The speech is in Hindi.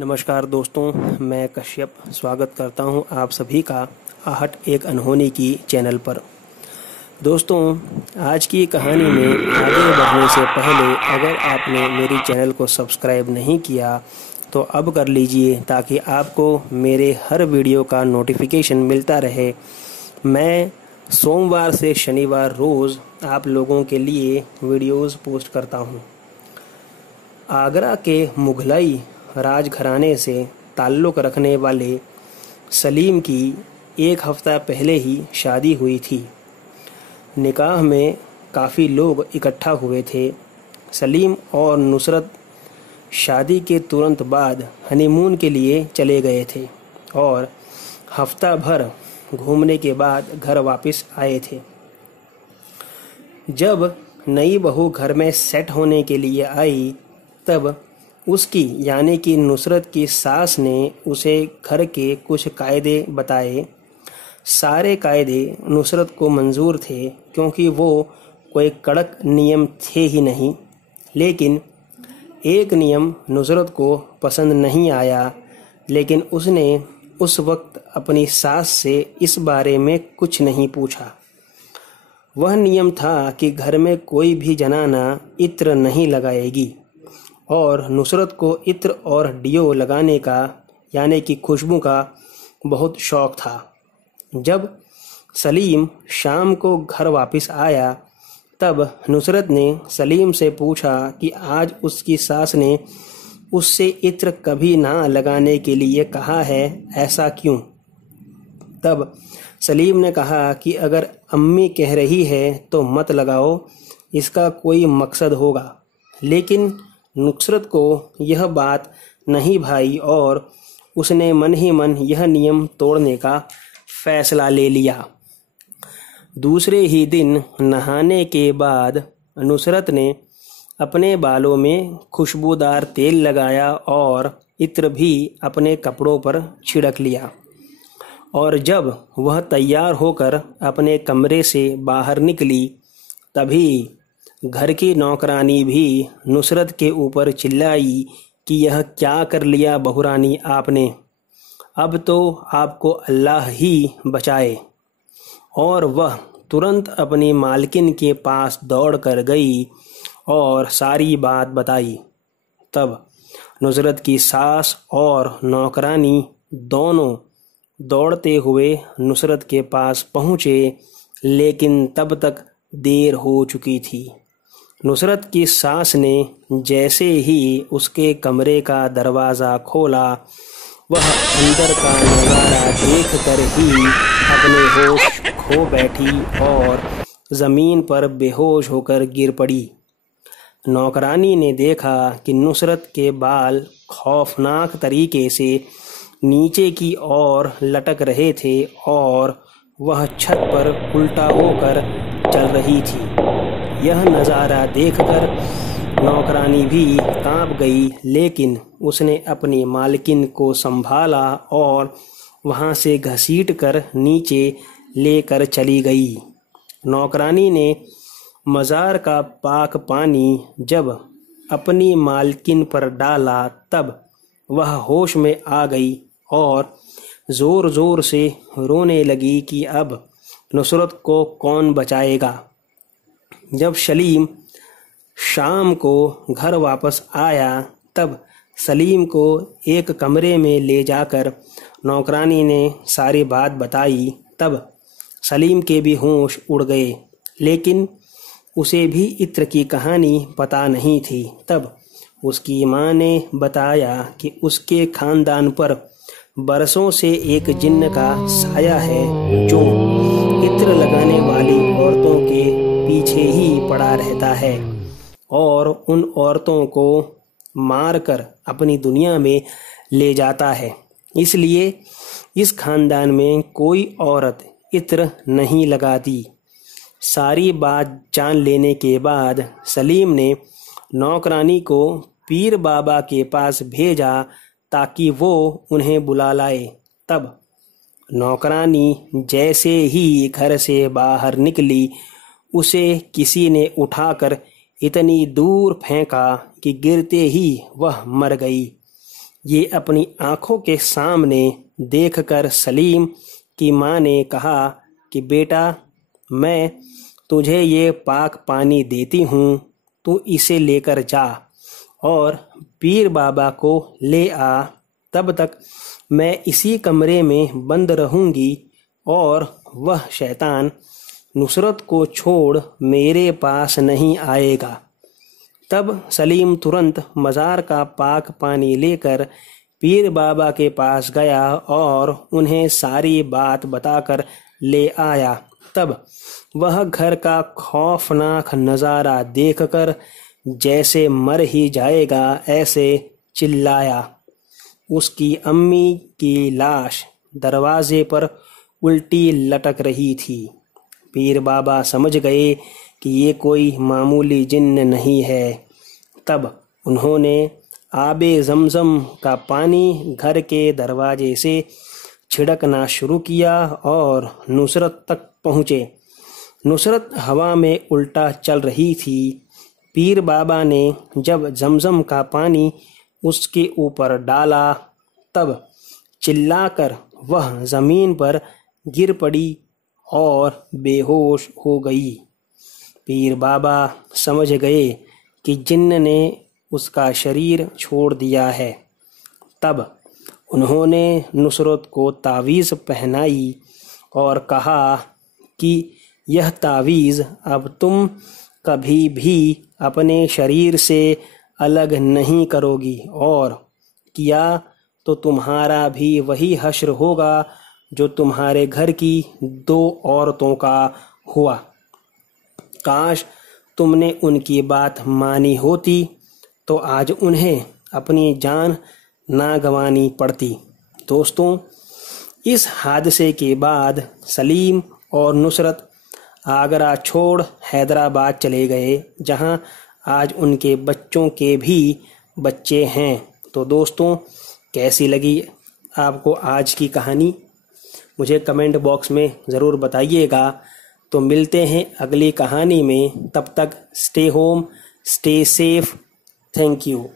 नमस्कार दोस्तों, मैं कश्यप स्वागत करता हूं आप सभी का आहट एक अनहोनी की चैनल पर। दोस्तों, आज की कहानी में आगे बढ़ने से पहले अगर आपने मेरी चैनल को सब्सक्राइब नहीं किया तो अब कर लीजिए ताकि आपको मेरे हर वीडियो का नोटिफिकेशन मिलता रहे। मैं सोमवार से शनिवार रोज़ आप लोगों के लिए वीडियोस पोस्ट करता हूं। आगरा के मुगलाई राजघराने से ताल्लुक़ रखने वाले सलीम की एक हफ़्ता पहले ही शादी हुई थी। निकाह में काफ़ी लोग इकट्ठा हुए थे। सलीम और नुसरत शादी के तुरंत बाद हनीमून के लिए चले गए थे और हफ्ता भर घूमने के बाद घर वापस आए थे। जब नई बहू घर में सेट होने के लिए आई तब उसकी यानी कि नुसरत की सास ने उसे घर के कुछ कायदे बताए। सारे कायदे नुसरत को मंजूर थे क्योंकि वो कोई कड़क नियम थे ही नहीं, लेकिन एक नियम नुसरत को पसंद नहीं आया। लेकिन उसने उस वक्त अपनी सास से इस बारे में कुछ नहीं पूछा। वह नियम था कि घर में कोई भी जनाना इत्र नहीं लगाएगी और नुसरत को इत्र और डियो लगाने का यानी कि खुशबू का बहुत शौक़ था। जब सलीम शाम को घर वापस आया तब नुसरत ने सलीम से पूछा कि आज उसकी सास ने उससे इत्र कभी ना लगाने के लिए कहा है, ऐसा क्यों? तब सलीम ने कहा कि अगर अम्मी कह रही है तो मत लगाओ, इसका कोई मकसद होगा। लेकिन नुसरत को यह बात नहीं भाई और उसने मन ही मन यह नियम तोड़ने का फैसला ले लिया। दूसरे ही दिन नहाने के बाद नुसरत ने अपने बालों में खुशबूदार तेल लगाया और इत्र भी अपने कपड़ों पर छिड़क लिया और जब वह तैयार होकर अपने कमरे से बाहर निकली तभी घर की नौकरानी भी नुसरत के ऊपर चिल्लाई कि यह क्या कर लिया बहुरानी आपने, अब तो आपको अल्लाह ही बचाए। और वह तुरंत अपनी मालकिन के पास दौड़ कर गई और सारी बात बताई। तब नुसरत की सास और नौकरानी दोनों दौड़ते हुए नुसरत के पास पहुँचे, लेकिन तब तक देर हो चुकी थी। नुसरत की सास ने जैसे ही उसके कमरे का दरवाज़ा खोला वह अंदर का नज़ारा देख कर ही अपने होश खो बैठी और ज़मीन पर बेहोश होकर गिर पड़ी। नौकरानी ने देखा कि नुसरत के बाल खौफनाक तरीके से नीचे की ओर लटक रहे थे और वह छत पर उल्टा होकर चल रही थी। यह नज़ारा देखकर नौकरानी भी कांप गई, लेकिन उसने अपनी मालकिन को संभाला और वहां से घसीट कर नीचे लेकर चली गई। नौकरानी ने मज़ार का पाक पानी जब अपनी मालकिन पर डाला तब वह होश में आ गई और ज़ोर ज़ोर से रोने लगी कि अब नुसरत को कौन बचाएगा। जब सलीम शाम को घर वापस आया तब सलीम को एक कमरे में ले जाकर नौकरानी ने सारी बात बताई। तब सलीम के भी होश उड़ गए, लेकिन उसे भी इत्र की कहानी पता नहीं थी। तब उसकी माँ ने बताया कि उसके खानदान पर बरसों से एक जिन्न का साया है जो इत्र लगाने वाली औरतों के पीछे ही पड़ा रहता है और उन औरतों को मारकर अपनी दुनिया में ले जाता है। इसलिए इस खानदान में कोई औरत इत्र नहीं लगाती। सारी बात जान लेने के बाद सलीम ने नौकरानी को पीर बाबा के पास भेजा ताकि वो उन्हें बुला लाए। तब नौकरानी जैसे ही घर से बाहर निकली उसे किसी ने उठाकर इतनी दूर फेंका कि गिरते ही वह मर गई। ये अपनी आंखों के सामने देखकर सलीम की माँ ने कहा कि बेटा, मैं तुझे ये पाक पानी देती हूँ, तू इसे लेकर जा और पीर बाबा को ले आ। तब तक मैं इसी कमरे में बंद रहूंगी और वह शैतान नुसरत को छोड़ मेरे पास नहीं आएगा। तब सलीम तुरंत मज़ार का पाक पानी लेकर पीर बाबा के पास गया और उन्हें सारी बात बताकर ले आया। तब वह घर का खौफनाक नज़ारा देखकर जैसे मर ही जाएगा ऐसे चिल्लाया। उसकी अम्मी की लाश दरवाजे पर उल्टी लटक रही थी। पीर बाबा समझ गए कि ये कोई मामूली जिन्न नहीं है। तब उन्होंने आबे ज़मज़म का पानी घर के दरवाजे से छिड़कना शुरू किया और नुसरत तक पहुँचे। नुसरत हवा में उल्टा चल रही थी। पीर बाबा ने जब ज़मज़म का पानी उसके ऊपर डाला तब चिल्लाकर वह ज़मीन पर गिर पड़ी और बेहोश हो गई। पीर बाबा समझ गए कि जिन्न ने उसका शरीर छोड़ दिया है। तब उन्होंने नुसरत को तावीज़ पहनाई और कहा कि यह तावीज़ अब तुम कभी भी अपने शरीर से अलग नहीं करोगी, और किया तो तुम्हारा भी वही हश्र होगा जो तुम्हारे घर की 2 औरतों का हुआ। काश तुमने उनकी बात मानी होती तो आज उन्हें अपनी जान ना गंवानी पड़ती। दोस्तों, इस हादसे के बाद सलीम और नुसरत आगरा छोड़ हैदराबाद चले गए, जहां आज उनके बच्चों के भी बच्चे हैं। तो दोस्तों, कैसी लगी आपको आज की कहानी? मुझे कमेंट बॉक्स में ज़रूर बताइएगा। तो मिलते हैं अगली कहानी में। तब तक stay home, stay safe. Thank you.